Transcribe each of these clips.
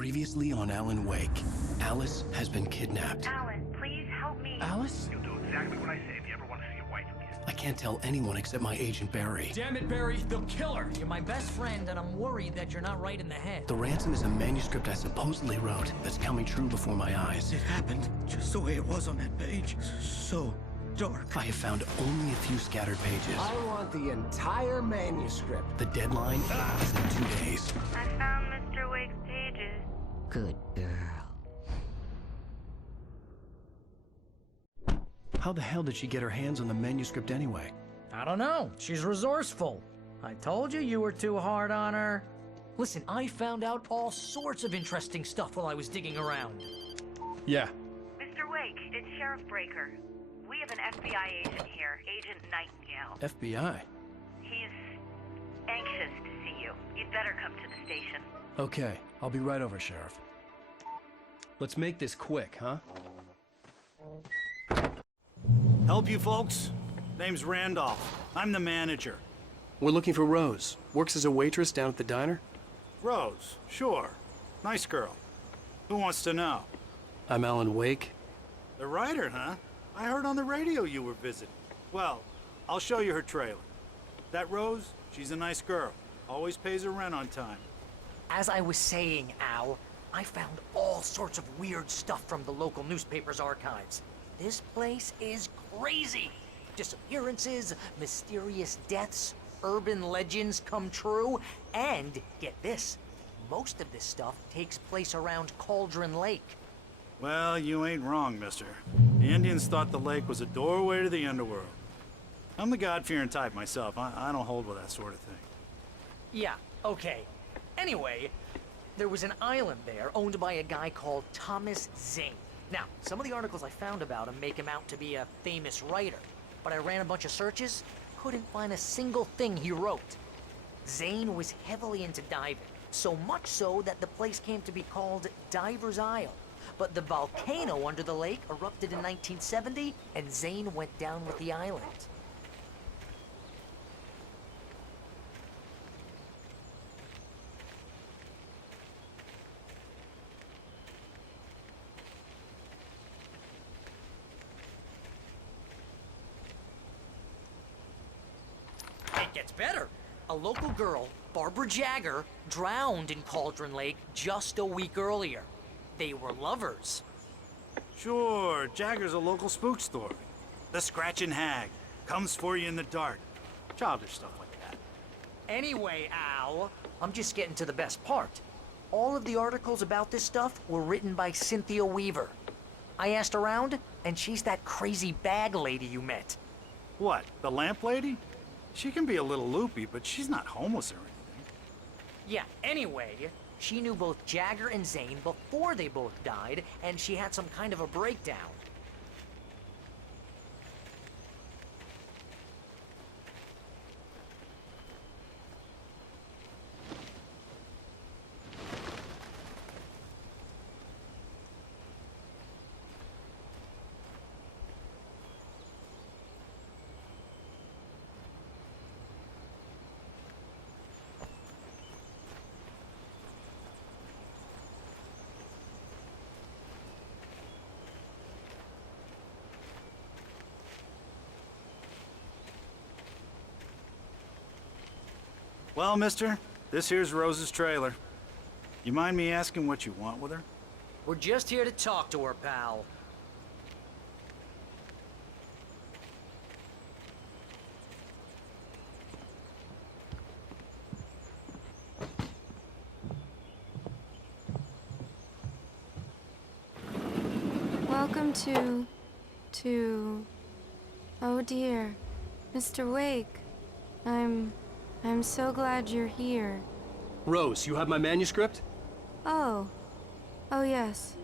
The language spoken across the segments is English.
Previously on Alan Wake, Alice has been kidnapped. Alan, please help me. Alice? You'll do exactly what I say if you ever want to see your wife again. I can't tell anyone except my agent Barry. Damn it, Barry, they'll kill her. You're my best friend, and I'm worried that you're not right in the head. The ransom is a manuscript I supposedly wrote that's coming true before my eyes. It happened just the way it was on that page. So dark. I have found only a few scattered pages. I want the entire manuscript. The deadline is in 2 days. I found Mr. Wake's pages. Good girl. How the hell did she get her hands on the manuscript anyway? I don't know. She's resourceful. I told you were too hard on her. Listen, I found out all sorts of interesting stuff while I was digging around. Yeah. Mr. Wake, it's Sheriff Breaker. We have an FBI agent here, Agent Nightingale. FBI? He's anxious to see you. You'd better come to the station. Okay, I'll be right over, Sheriff. Let's make this quick, huh? Help you folks? Name's Randolph. I'm the manager. We're looking for Rose. Works as a waitress down at the diner. Rose, sure. Nice girl. Who wants to know? I'm Alan Wake. The writer, huh? I heard on the radio you were visiting. Well, I'll show you her trailer. That Rose, she's a nice girl. Always pays her rent on time. As I was saying, Al, I found all sorts of weird stuff from the local newspaper's archives. This place is crazy. Disappearances, mysterious deaths, urban legends come true, and get this, most of this stuff takes place around Cauldron Lake. Well, you ain't wrong, mister. The Indians thought the lake was a doorway to the underworld. I'm the God-fearing type myself. I don't hold with that sort of thing. Yeah, okay. Anyway, there was an island there owned by a guy called Thomas Zane. Now, some of the articles I found about him make him out to be a famous writer, but I ran a bunch of searches, couldn't find a single thing he wrote. Zane was heavily into diving, so much so that the place came to be called Diver's Isle. But the volcano under the lake erupted in 1970, and Zane went down with the island. It gets better. A local girl, Barbara Jagger, drowned in Cauldron Lake just a week earlier. They were lovers. Sure, Jagger's a local spook story. The Scratching Hag comes for you in the dark. Childish stuff like that. Anyway, Al, I'm just getting to the best part. All of the articles about this stuff were written by Cynthia Weaver. I asked around, and she's that crazy bag lady you met. What, the lamp lady? She can be a little loopy, but she's not homeless or anything. Yeah, anyway, she knew both Jagger and Zane before they both died, and she had some kind of a breakdown. Well, mister, this here's Rose's trailer. You mind me asking what you want with her? We're just here to talk to her, pal. Welcome to... Oh dear, Mr. Wake. I'm so glad you're here. Rose, you have my manuscript? Oh. Oh yes.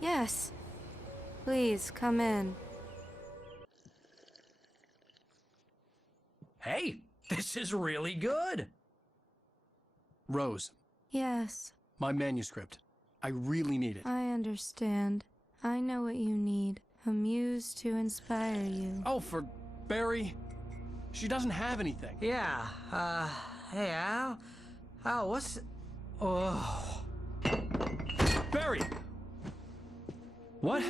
Yes. Please, come in. Hey, this is really good. Rose, Yes, my manuscript. I really need it. I understand. I know what you need. A muse to inspire you. Oh, for Barry. She doesn't have anything. Yeah, hey, Al. Al, what's... Oh... What?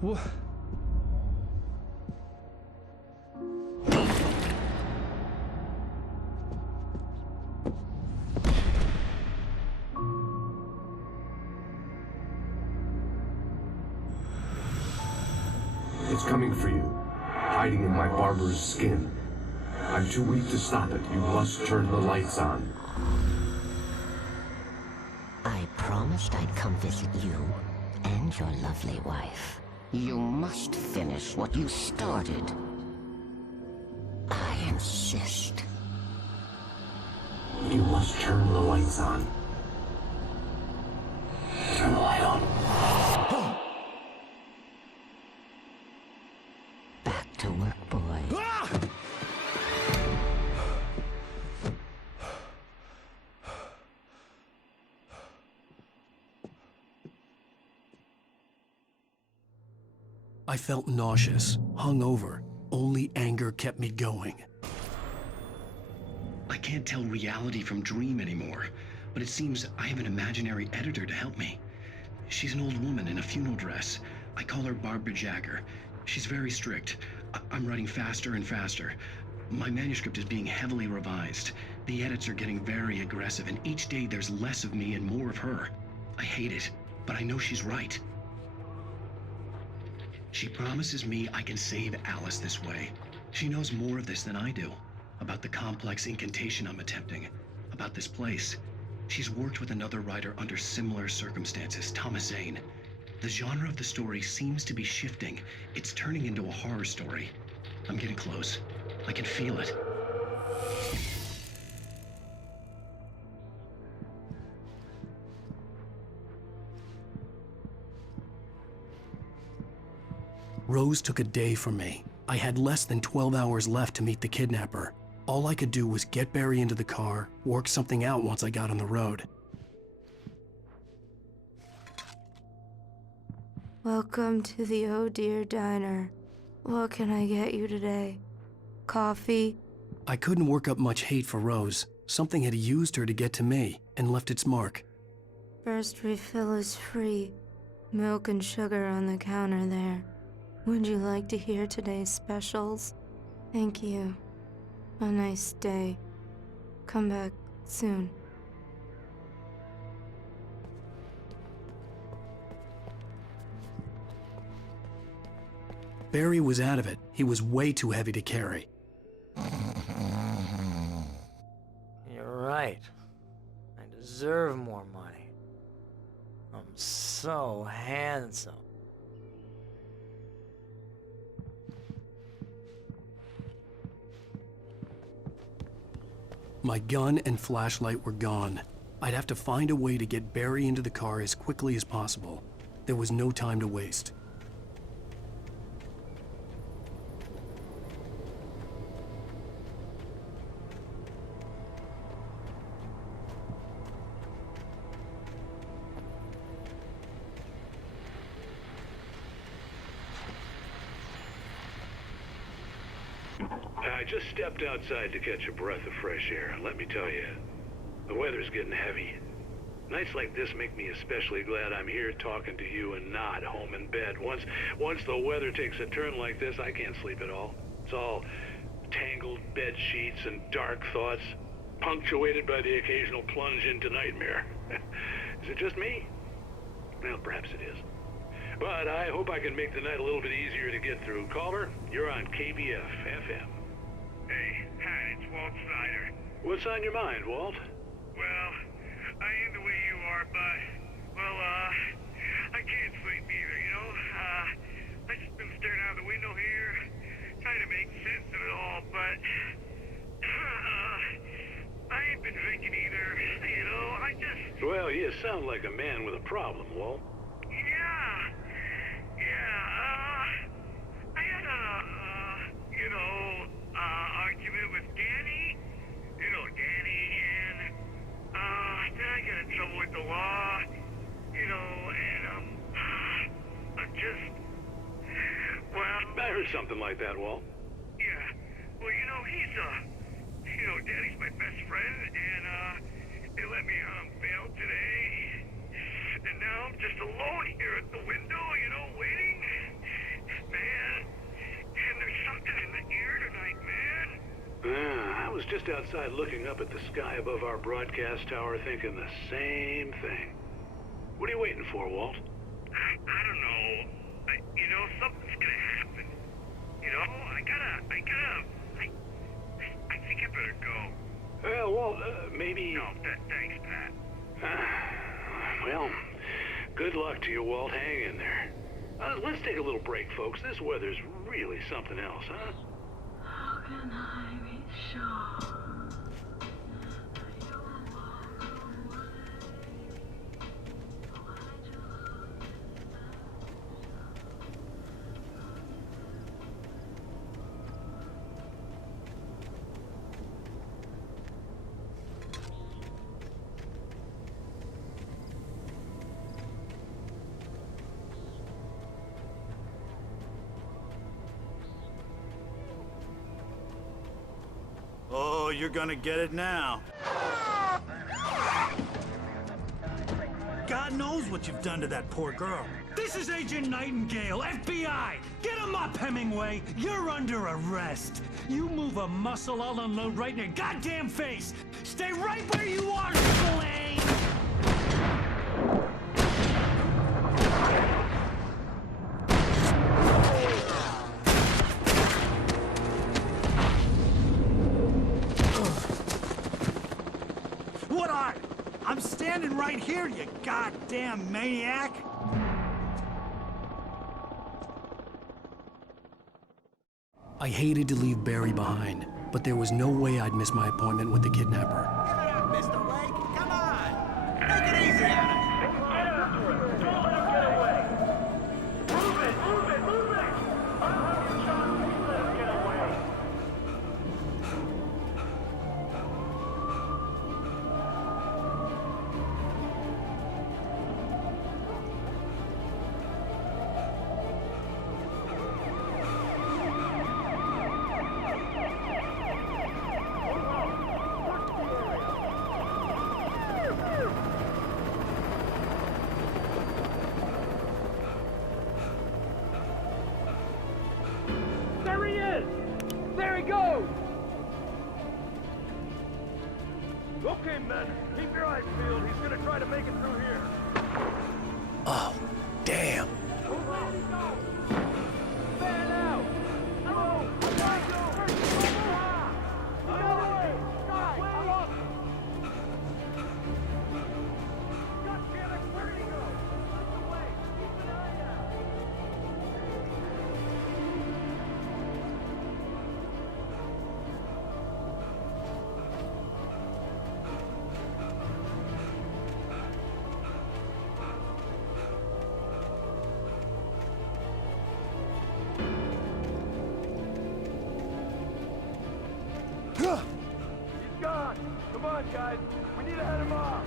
What? It's coming for you, hiding in my barber's skin. I'm too weak to stop it. You must turn the lights on. I promised I'd come visit you and your lovely wife. You must finish what you started. I insist. You must turn the lights on. Turn the light on. Back to work, boy. I felt nauseous, hungover. Only anger kept me going. I can't tell reality from dream anymore, but it seems I have an imaginary editor to help me. She's an old woman in a funeral dress. I call her Barbara Jagger. She's very strict. I'm writing faster and faster. My manuscript is being heavily revised. The edits are getting very aggressive, and each day there's less of me and more of her. I hate it, but I know she's right. She promises me I can save Alice this way. She knows more of this than I do. About the complex incantation I'm attempting. About this place. She's worked with another writer under similar circumstances, Thomas Zane. The genre of the story seems to be shifting. It's turning into a horror story. I'm getting close. I can feel it. Rose took a day from me. I had less than 12 hours left to meet the kidnapper. All I could do was get Barry into the car, work something out once I got on the road. Welcome to the Oh Dear Diner. What can I get you today? Coffee? I couldn't work up much hate for Rose. Something had used her to get to me and left its mark. First refill is free. Milk and sugar on the counter there. Would you like to hear today's specials? Thank you. A nice day. Come back soon. Barry was out of it. He was way too heavy to carry. You're right. I deserve more money. I'm so handsome. My gun and flashlight were gone. I'd have to find a way to get Barry into the car as quickly as possible. There was no time to waste. I just stepped outside to catch a breath of fresh air. Let me tell you, the weather's getting heavy. Nights like this make me especially glad I'm here talking to you and not home in bed. Once the weather takes a turn like this, I can't sleep at all. It's all tangled bed sheets and dark thoughts, punctuated by the occasional plunge into nightmare. Is it just me? Well, perhaps it is. But I hope I can make the night a little bit easier to get through. Caller, you're on KBF FM. Hey, hi, it's Walt Snyder. What's on your mind, Walt? Well, I am the way you are, but, well, I can't sleep either, you know? I just been staring out the window here, trying to make sense of it all, but, I ain't been drinking either, you know? Well, you sound like a man with a problem, Walt. I had argument with Danny. You know Danny, and, then I got in trouble with the law, you know, and, I'm just, well... I heard something like that, Walt. Yeah, well, you know, Danny's my best friend, and, they let me, bail today, and now I'm just alone here at the window, you know, waiting. Man, and there's something in the air tonight, man. I was just outside looking up at the sky above our broadcast tower thinking the same thing. What are you waiting for, Walt? I don't know. You know, something's gonna happen. You know, I think I better go. Well, Walt, maybe... No, thanks, Pat. Well, good luck to you, Walt. Hang in there. Let's take a little break, folks. This weather's really something else, huh? How can I be sure? Oh, you're gonna get it now. God knows what you've done to that poor girl. This is Agent Nightingale, FBI! Get him up, Hemingway! You're under arrest! You move a muscle, I'll unload right in your goddamn face! Stay right where you are, Slane! What are you? I'm standing right here, you goddamn maniac! I hated to leave Barry behind, but there was no way I'd miss my appointment with the kidnapper. Give it up, Mr. Lake. Come on. Take it easy on him. Get after it. Don't let him get away. Move it, move it, move it. I'll have your shot. Please let him get away. There he is! There he goes! Okay, men, keep your eyes peeled. He's gonna try to make it through here. Oh, damn. Fan out! Go! Where did he go? Away! Keep an eye out! He's gone! Come on, guys! We need to head him off!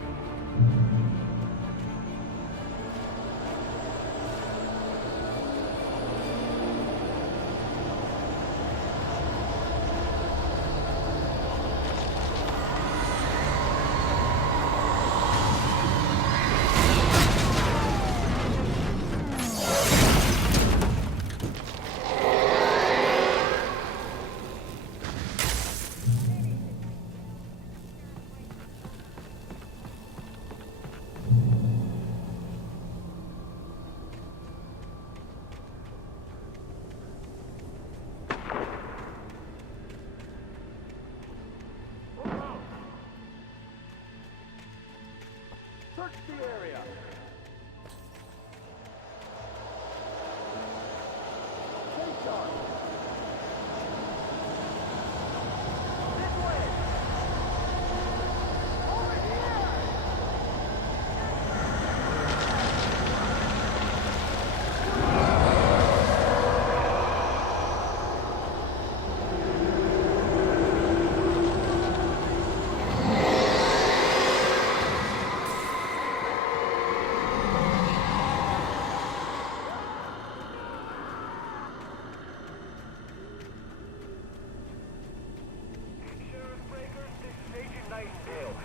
Search the area. Stay sharp. This way. Over here.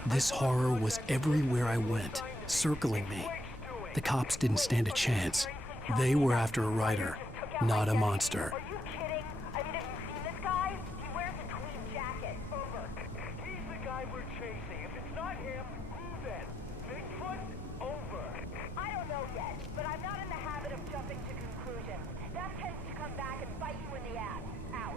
This horror was everywhere I went, circling me. The cops didn't stand a chance. They were after a writer, not a monster. Are you kidding? I mean, have you seen this guy? He wears a tweed jacket. Over. He's the guy we're chasing. If it's not him, who then? Bigfoot? Over. I don't know yet, but I'm not in the habit of jumping to conclusions. That tends to come back and bite you in the ass. Out.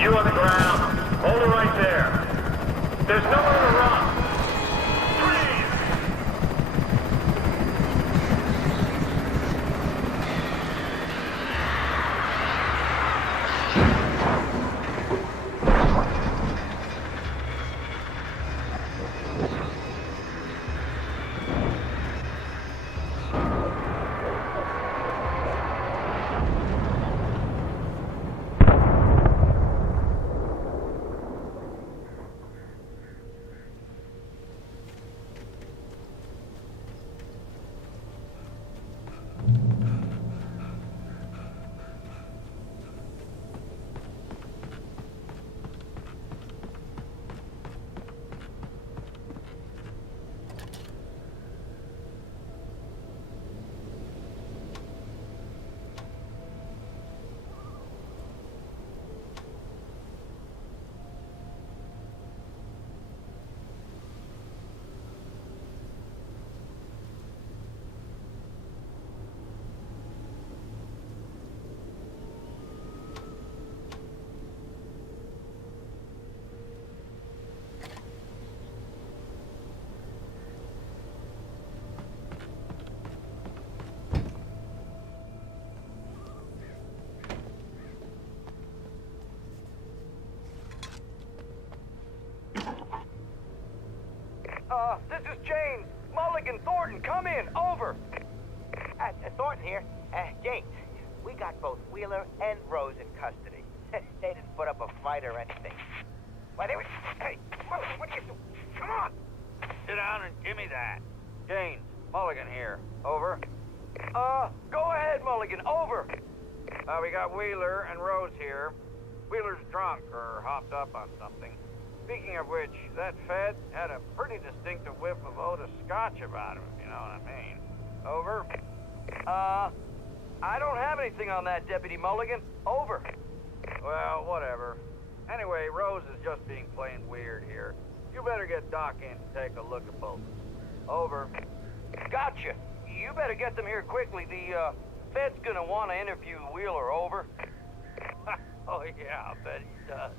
You on the ground. Hold it right there. There's nowhere to run. Freeze! This is James. Mulligan, Thornton, come in. Over. Thornton here. James, we got both Wheeler and Rose in custody. They didn't put up a fight or anything. Why, they were... Hey, what are you doing? Come on. Sit down and give me that. James, Mulligan here. Over. Go ahead, Mulligan. Over. We got Wheeler and Rose here. Wheeler's drunk or hopped up on something. Speaking of which, that Fed had a pretty distinctive whiff of Otis Scotch about him, if you know what I mean. Over. I don't have anything on that, Deputy Mulligan. Over. Well, whatever. Anyway, Rose is just being plain weird here. You better get Doc in to take a look at both. Over. Gotcha. You better get them here quickly. The, Fed's gonna want to interview Wheeler. Over. Oh, yeah, I bet he does.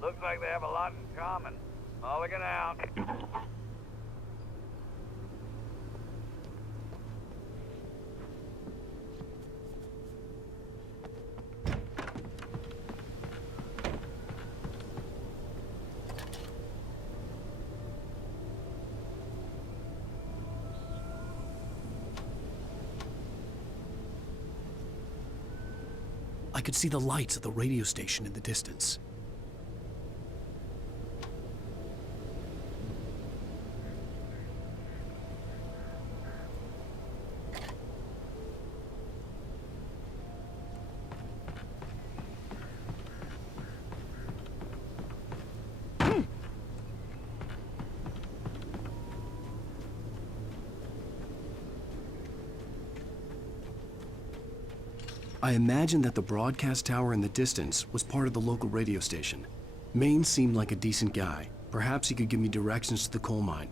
Looks like they have a lot in common. Mulligan out. I could see the lights of the radio station in the distance. I imagined that the broadcast tower in the distance was part of the local radio station. Maine seemed like a decent guy. Perhaps he could give me directions to the coal mine.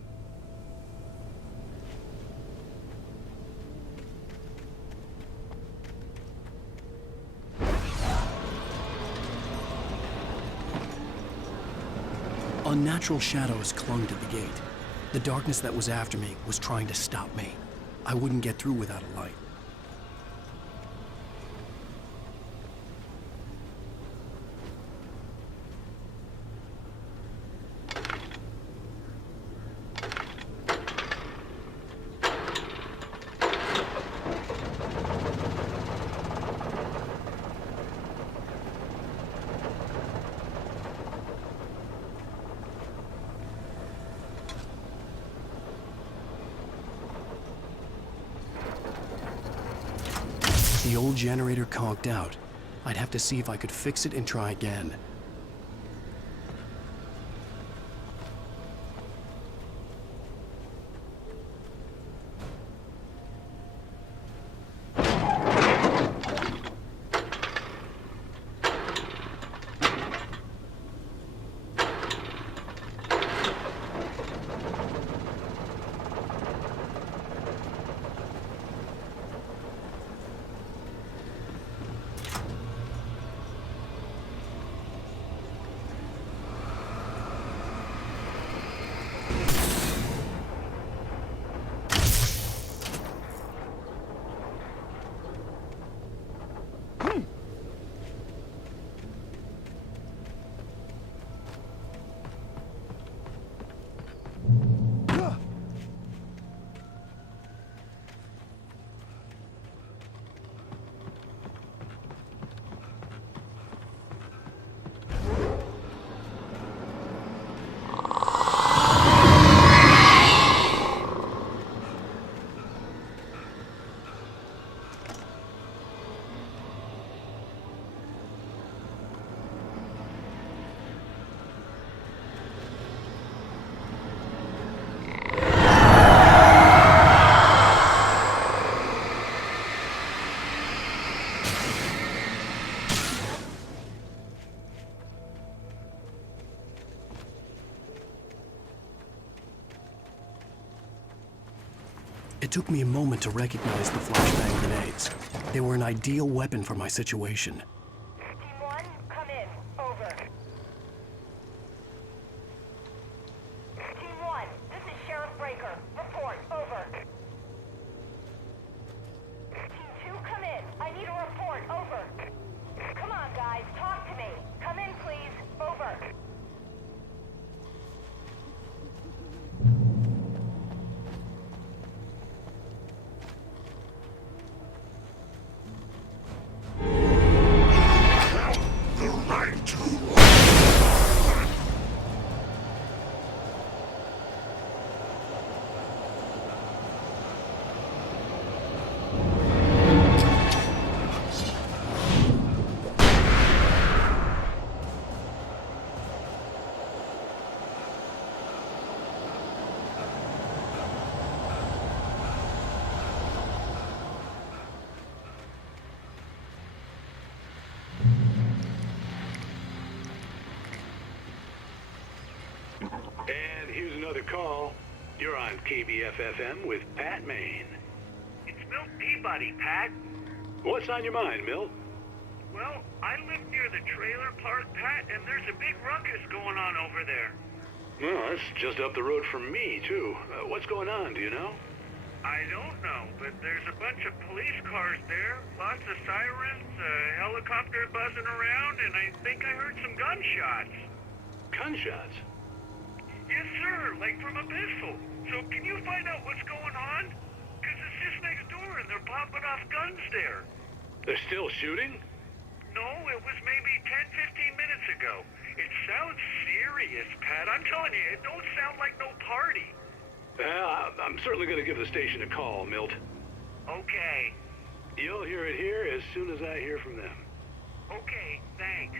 Unnatural shadows clung to the gate. The darkness that was after me was trying to stop me. I wouldn't get through without a light. The old generator conked out. I'd have to see if I could fix it and try again. It took me a moment to recognize the flashbang grenades. They were an ideal weapon for my situation. Team 1, come in. Over. Team 1, this is Sheriff Breaker. Report. Over. Team 2, come in. I need a report. Over. Come on, guys. Talk to me. Come in, please. Over. And here's another call. You're on KBFFM with Pat Maine. It's Milt Peabody, Pat. What's on your mind, Milt? Well, I live near the trailer park, Pat, and there's a big ruckus going on over there. Well, that's just up the road from me, too. What's going on, do you know? I don't know, but there's a bunch of police cars there, lots of sirens, a helicopter buzzing around, and I think I heard some gunshots. Gunshots? Yes, sir, like from a pistol. So can you find out what's going on? Because it's just next door and they're popping off guns there. They're still shooting? No, it was maybe 10, 15 minutes ago. It sounds serious, Pat. I'm telling you, it don't sound like no party. Well, I'm certainly going to give the station a call, Milt. Okay. You'll hear it here as soon as I hear from them. Okay, thanks.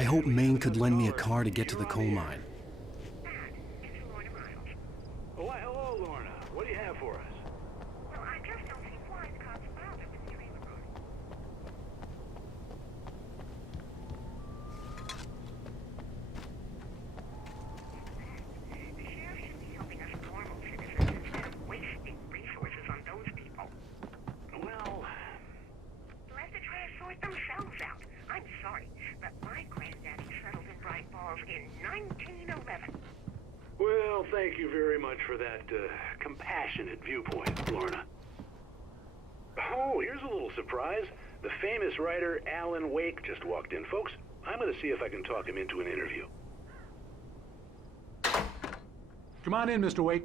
I hoped Maine could lend me a car to get to the coal mine. Oh, why, hello, Lorna. What do you have for us? Well, I just don't see why the cops allowed us in the neighborhood. The sheriff should be helping us normal citizens instead of wasting resources on those people. Well, Let the trash sort themselves out. I'm sorry, but my granddaddy settled in Bright Falls in 1911. well, thank you very much for that compassionate viewpoint, Lorna. Oh, here's a little surprise. The famous writer Alan Wake just walked in. Folks, I'm going to see if I can talk him into an interview. Come on in, Mr. Wake.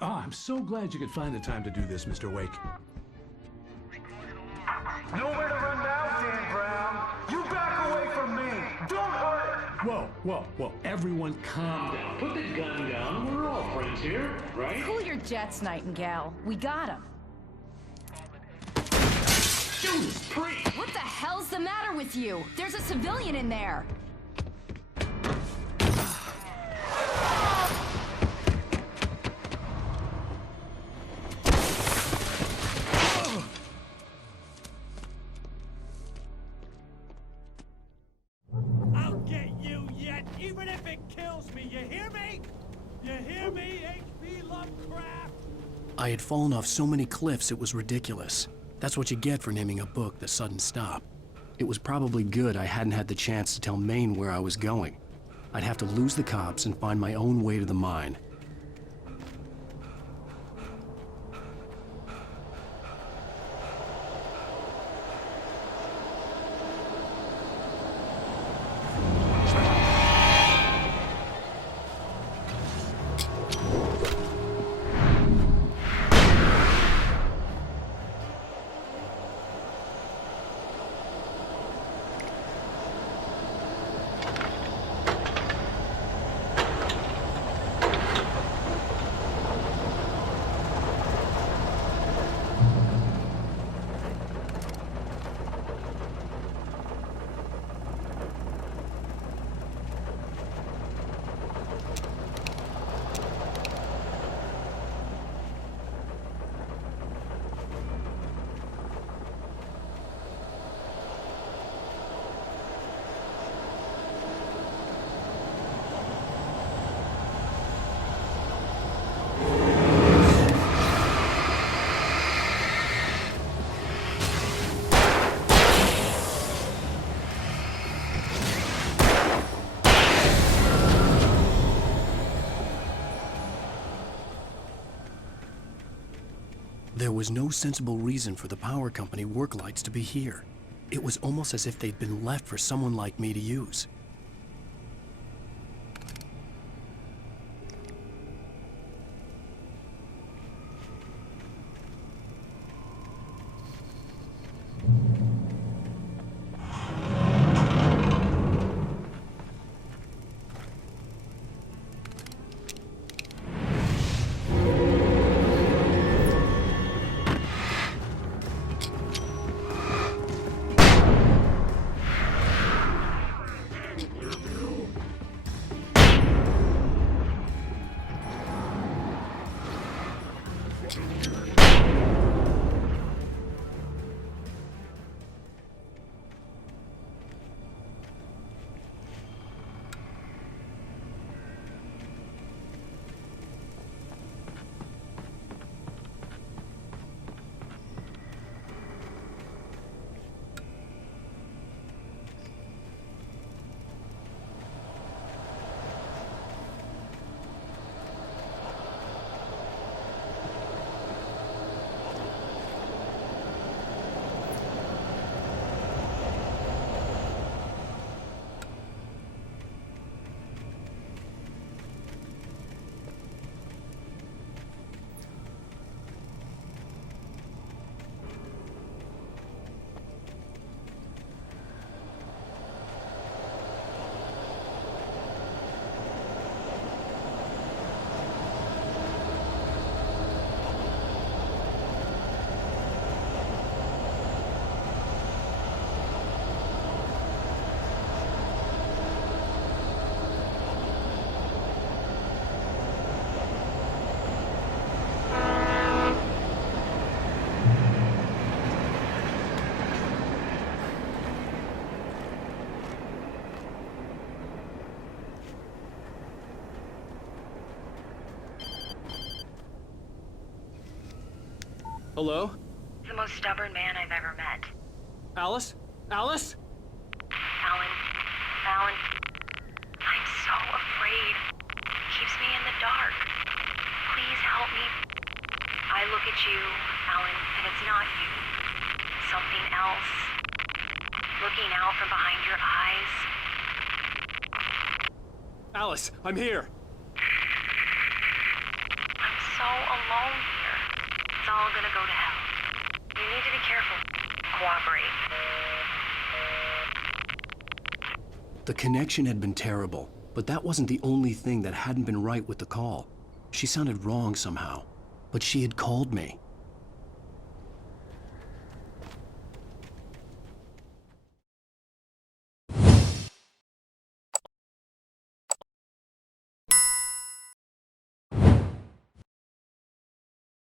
Oh, I'm so glad you could find the time to do this, Mr. Wake. Nowhere to run now, Dan Brown. You back away from me. Don't hurt. Whoa. Everyone calm down. Put the gun down. We're all friends here, right? Cool your jets, Nightingale. We got him. Judas Priest! What the hell's the matter with you? There's a civilian in there. I'll get you yet, even if it kills me. You hear me? You hear me, H.P. Lovecraft? I had fallen off so many cliffs it was ridiculous. That's what you get for naming a book The Sudden Stop. It was probably good I hadn't had the chance to tell Maine where I was going. I'd have to lose the cops and find my own way to the mine. There was no sensible reason for the power company work lights to be here. It was almost as if they'd been left for someone like me to use. Hello? The most stubborn man I've ever met. Alice? Alice? Alan, I'm so afraid. Keeps me in the dark. Please help me. I look at you, Alan, and it's not you. Something else. Looking out from behind your eyes. Alice, I'm here. I'm so alone here. It's all gonna go to hell. You need to be careful. Cooperate. The connection had been terrible, but that wasn't the only thing that hadn't been right with the call. She sounded wrong somehow, but she had called me.